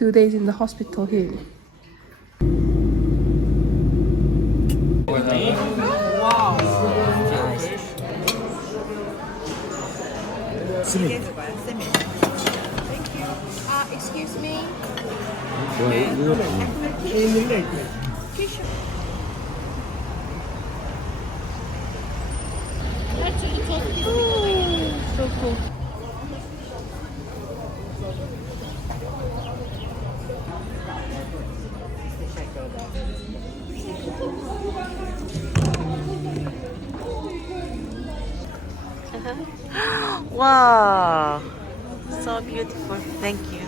2 days in the hospital here. Excuse me. So cool. Wow, so beautiful. Thank you.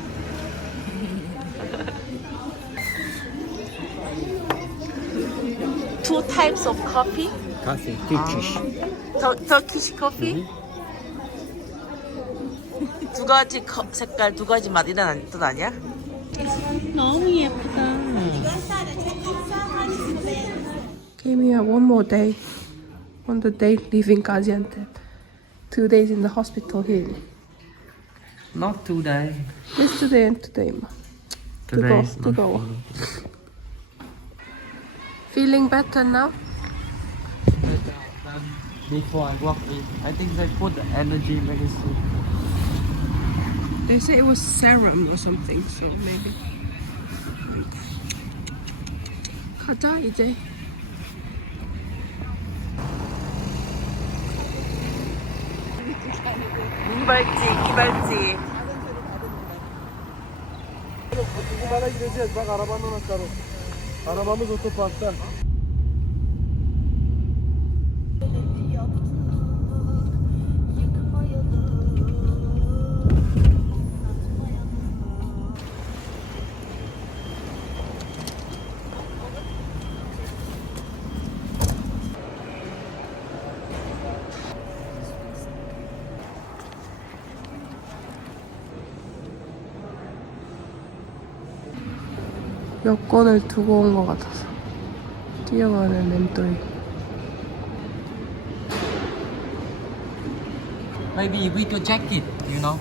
Two types of coffee. Coffee, Turkish. Turkish coffee. 두 가지 색깔, 두 가지 맛 이런 뜻 아니야? 너무 예쁘다. Came here one more day. On the day leaving Gaziantep. 2 days in the hospital here. Not today. Yesterday and today. Ma. Today is not 뜨거워. Feeling better now? better than before I walked in. I think they put the energy medicine. They say it was serum or something, so maybe. 가자 이제. 이발지, 이발지. Otoparka gideceğiz. Bak arabanın anahtarı. Arabamız otoparkta. 여권을 두고 온 것 같아서 뛰어가는 맴돌이. Maybe with your jacket, you know,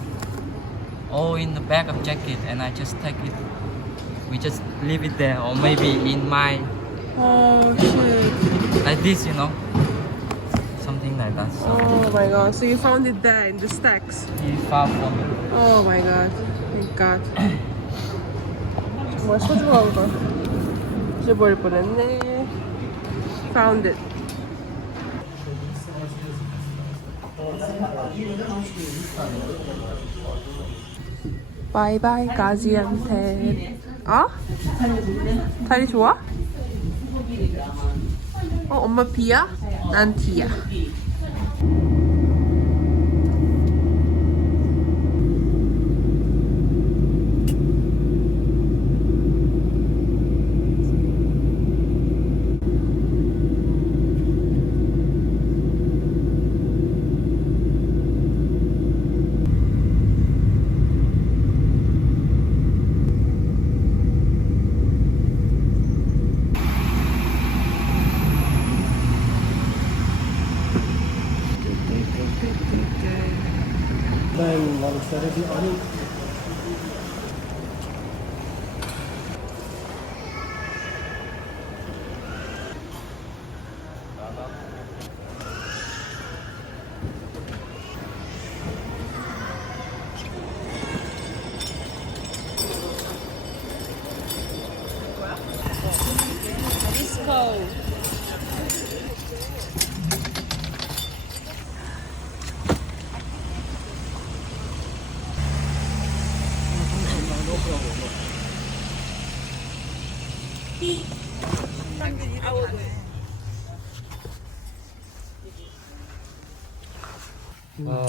or in the back of jacket, and I just take it. We just leave it there, or maybe in my Oh shit. like this, you know, something like that. So Oh my god. So you found it there in the stacks. he far from me. Oh my god. Thank god. 정말 소중한 걸 잊어버릴 뻔했네. Found it. 바이바이 가지안텝. 어? 다리 좋아? 엄마 B야? 난 D야.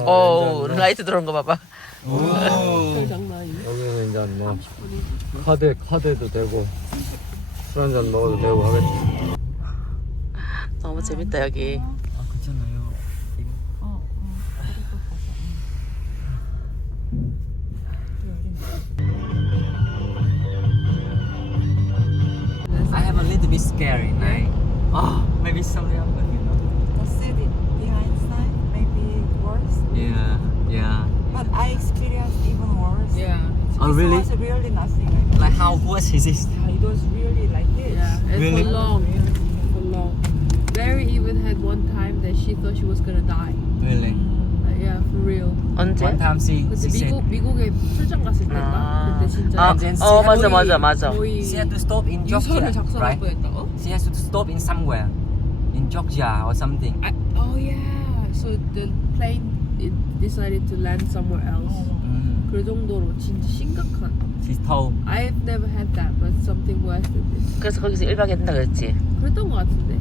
오, 라이트 들어온 거 봐봐. 여기는 이제 뭐 카드도 되고 술 한잔 먹어도 되고 하겠지. 너무 재밌다 여기. 아 괜찮아요. I have a little bit scary night. Oh, maybe something happened, you know. The city behind side maybe worse. Yeah. But I experienced even worse. Yeah. Oh really? It was really nothing. Like how worse is this? It was really like this. Yeah, it's Really? for long. For long. Mary even had one time that she thought she was gonna die. Really? Yeah, for real. 언제? One time 그때 she said 미국에 출장 갔을 때인가? 그때 진짜 아, then 어 she 맞아. 거의 she had to stop in Georgia, 유서를 작성할 right? 뻔했다고? She has to stop in somewhere, in Georgia or something. Oh yeah. So the plane it decided to land somewhere else. 그 정도로 진짜 심각한. She told. I've never had that, but something worse than this. 그래서 거기서 1박 했다 그랬지. 그랬던 것 같은데.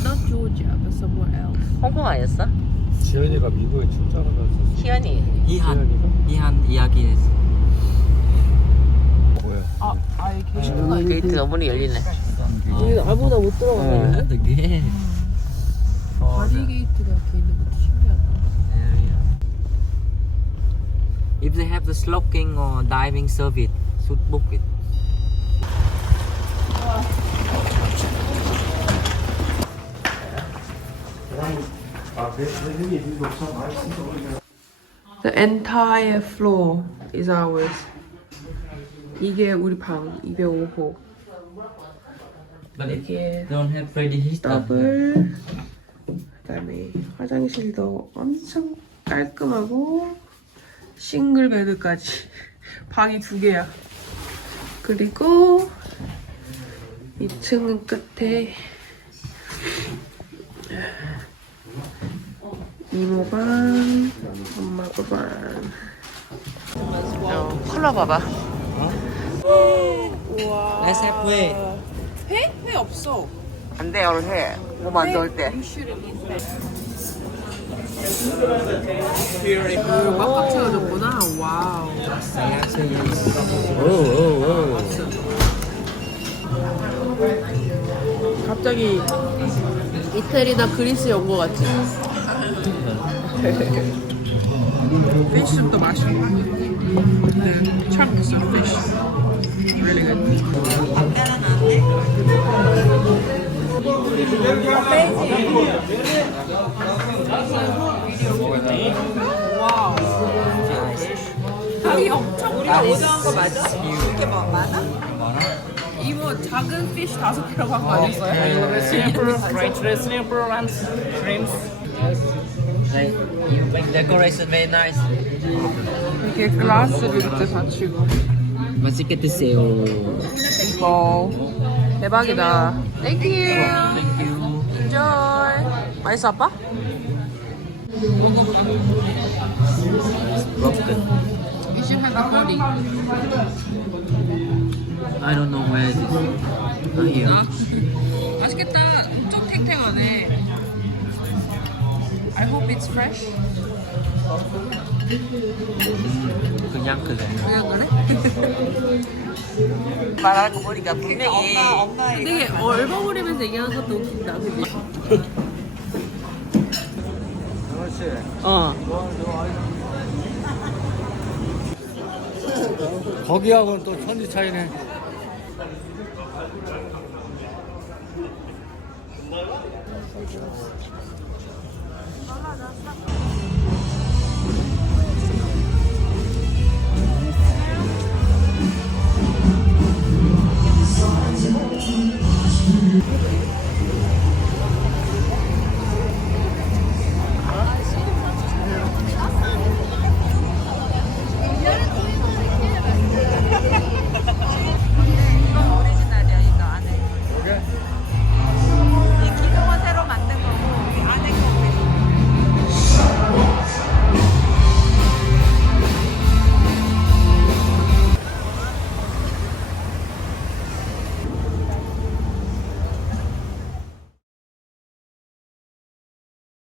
Not Georgia, but somewhere else. 홍콩 아니었어? 지연이가 미국에 출장을 갔었어. 희연이. 이한 이야기했어. 뭐야? 아예 계시구나. 게이트가 문이 열리네. 여기 아무나 못 들어가네. At the gate. 바리 게이트가 이렇게 있는 것도 신기하다. If they have the snorkeling or diving service, should book it. The entire floor is ours. 이게 우리 방 205호. But it 이게 don't have ready heater. 더블. 그다음에 화장실도 엄청 깔끔하고 싱글 베드까지. 방이 2개야. 그리고 2층은 끝에 이모방, 엄마가 방. 컬러 봐봐. 우와. Let's have way. 회? 회 없어. 안 돼, 오늘 해. 몸 안 좋을 때. 꽉꽉 채워줬구나. 와우. 갑자기 이태리나 그리스에 온 것 같지? 피쉬도 맛있고 chunks of fish really good 와우 닭이 엄청 우리가 오더한 거 맞아? 이렇게 많아? 이모 작은 피쉬 5개라고 한 거 아니었어요? Like, you make decoration very nice. 이렇게 글라스를 이렇게 받치고 맛있게 드세요. 이거 대박이다. Thank you. Thank you. Enjoy. 맛있어, 아빠? Broken. You should have a body. I don't know where it is. Oh, here. 맛있겠다. 엄청 탱탱하네. I hope it's fresh. 그냥 그래. 그냥 그래? 말하는 거 보니까 분명히 되게 얼버무리면서 얘기하는 것도 웃긴다. 그치? 어. 거기하고는 또 천지 차이네.